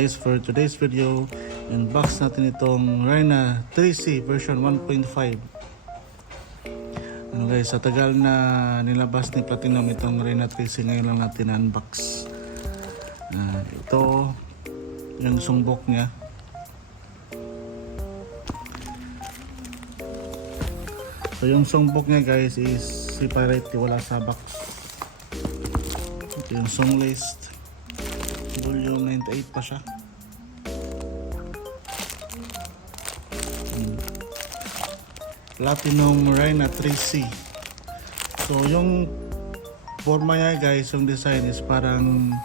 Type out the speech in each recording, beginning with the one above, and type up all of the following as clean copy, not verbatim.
guys, for today's video, unbox natin itong Rhina 3C version 1.5. Ano guys, sa tagal na nilabas ni Platinum itong Rhina 3C, ngayon lang natin unbox. Ito yung sumbok niya. So yung sumbok niya guys is separate, wala sa box. Ito yung song list. Volume 98 pa siya. Platinum Rhina 3C. So yung forma niya guys, yung design is parang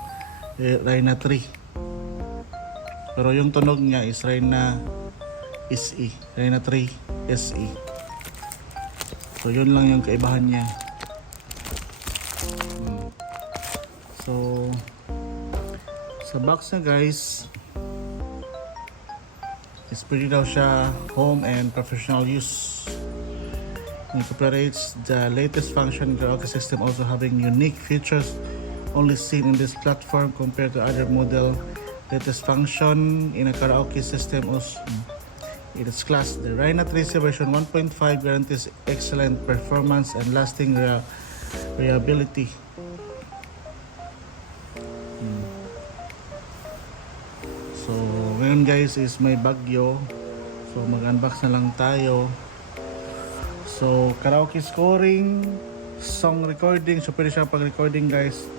Rhina 3. Pero yung tunog niya is Rhina SE. Rhina 3 SE. So yun lang yung kaibahan niya. So sa box na guys is pwede daw siya home and professional use. Incorporates the latest function in the karaoke system, also having unique features only seen in this platform compared to other model. Latest function in a karaoke system also in its class. The Rhina 3C version 1.5 guarantees excellent performance and lasting reliability. So ngayon guys is may bagyo, so mag-unbox na lang tayo. So karaoke scoring, song recording, so pwede siya pag-recording guys.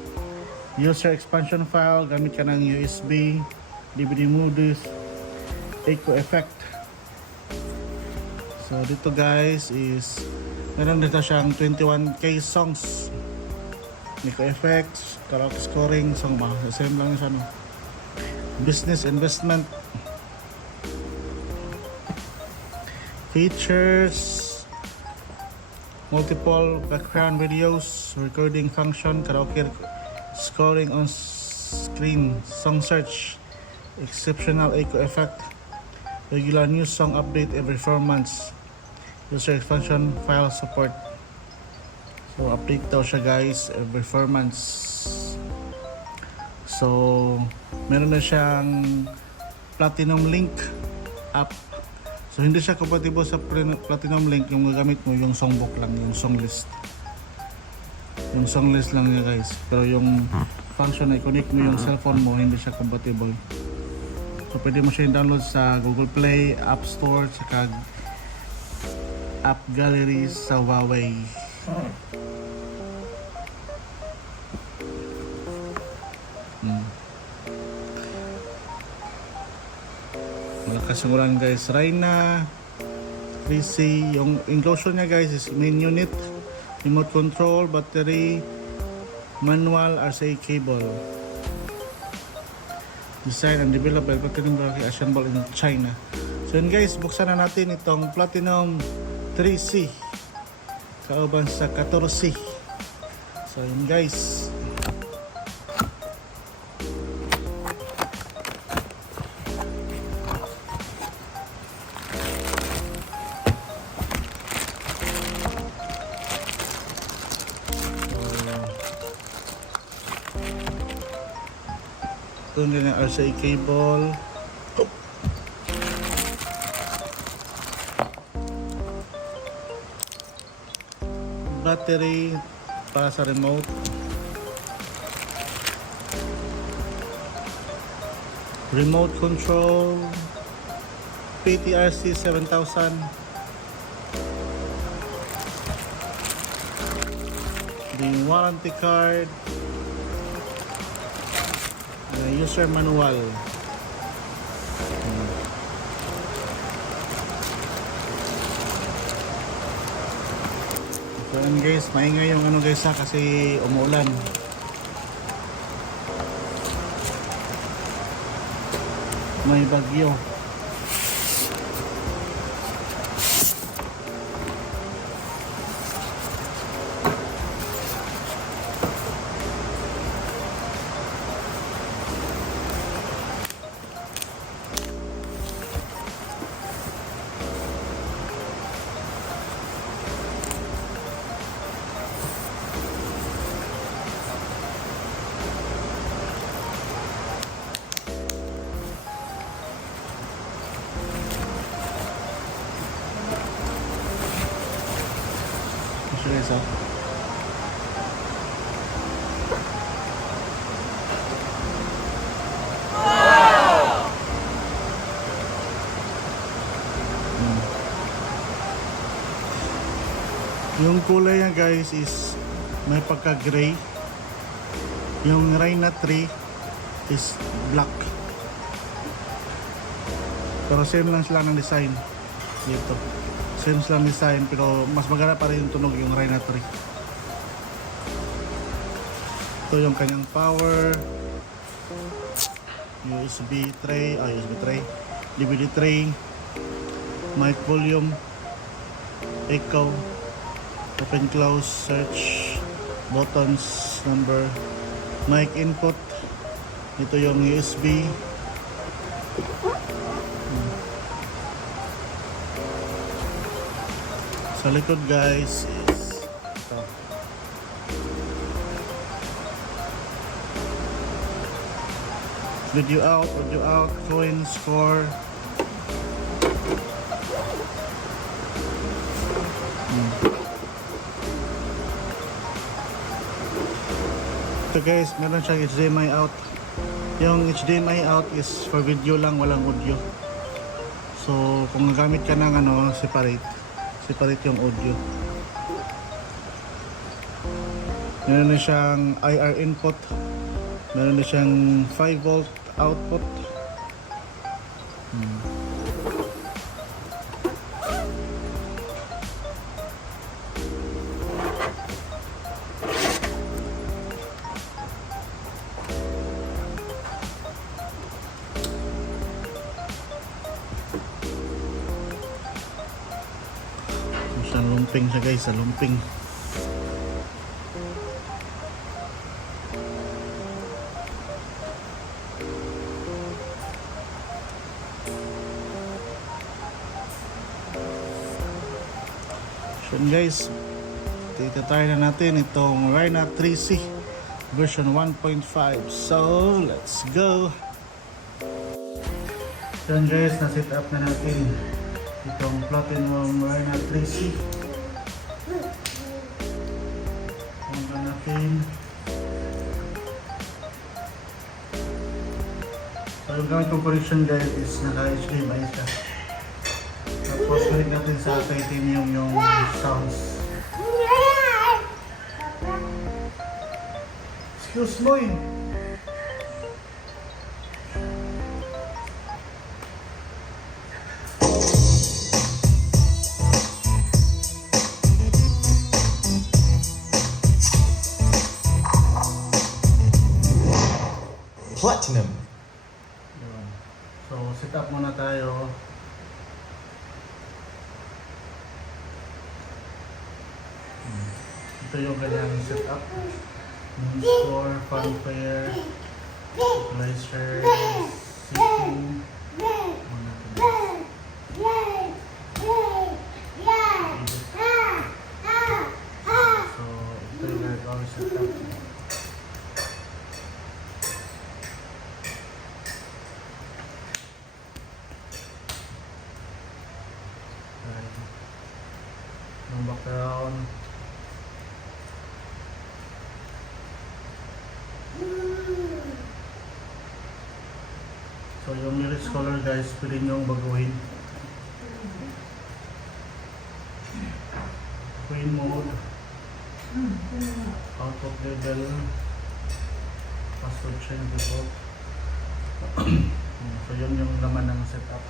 User expansion file, gamit ka ng USB, DVD movies, echo effect. So dito guys is meron dito siyang 21k songs, echo effects, karaoke scoring, song ba, same lang siya no. Business investment features, multiple background videos, recording function, karaoke scoring on screen, song search, exceptional echo effect, regular new song update every 4 months, user expansion file support. So update daw siya guys every 4 months. So meron na siyang Platinum Link app. So hindi siya compatible sa Platinum Link. Yung gagamit mo yung songbook lang, yung song list. Yung song list lang niya guys. Pero yung function na i-connect mo yung cellphone mo, hindi siya compatible. So pwede mo siya i-download sa Google Play, App Store, saka App Gallery sa Huawei. Malakas yung ulan guys. Rhina 3C, yung enclosure niya guys is main unit, remote control, battery, manual, RCA cable. Design and developed by Platinum Assemble in China. So yun guys, buksan na natin itong Platinum 3C kauban sa 14C. So yun guys, ito din ang RCA cable, battery para sa remote, remote control, PTRC 7000, the warranty card, user manual. So yun guys, maingay yung ano guys kasi umuulan. May bagyo. So guys, oh. Yung kulay niya guys is may pagka-gray. Yung Rhino 3 is black. Pero same lang sila ng design. Dito. Same lang design pero mas maganda pa rin yung tunog yung Rhino 3. Ito yung kanyang power. USB tray, USB tray. DVD tray. Mic volume. Echo. Open, close, search, buttons, number, mic input. Ito yung USB. Sa likod guys is ito. Video out, coin, score. Ito guys, meron siyang HDMI out. Yung HDMI out is for video lang, walang audio. So, kung gagamit ka ng ano, separate yung audio. Meron na siyang IR input. Meron na siyang 5 volt output. Sa lumping siya guys, sa lumping. So guys, try na natin itong Rhino 3C version 1.5. So let's go. So guys, na-set up na natin itong Platinum Rhino 3C. Ang natin. So yung gamit kong connection guys is naka-HDMI siya. Tapos balik natin sa titanium yung sounds. Excuse me. Platinum. Yun. So, set up muna tayo. Ito yung kanyang setup. Score, fanfare, equalizer, setting. Muna ito. So, ito yung gagawin setup. Yung background. So yung lyrics color guys, pwede nyo baguhin. Queen mode, output level, password change default. So yun yung laman ng setup.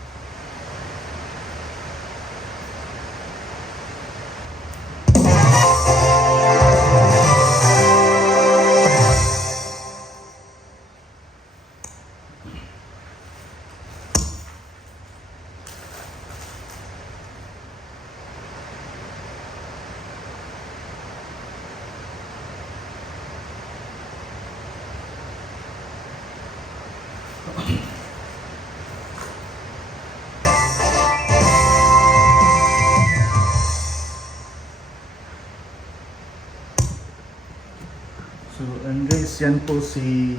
So, and guys, yan po si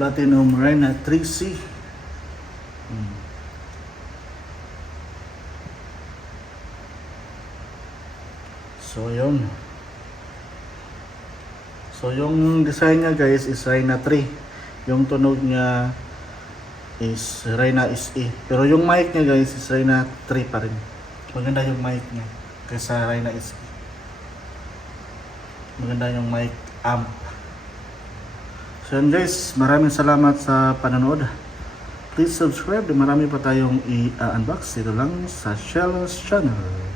Platinum Rhino 3C. So yun. So yung design niya guys is Reyna 3. Yung tunog niya is Reyna SE. Pero yung mic niya guys is Reyna 3 pa rin. Maganda yung mic niya kaysa Reyna SE. Maganda yung mic amp. So yun guys, maraming salamat sa panonood. Please subscribe. Marami pa tayong i-unbox dito lang sa Shellos Channel.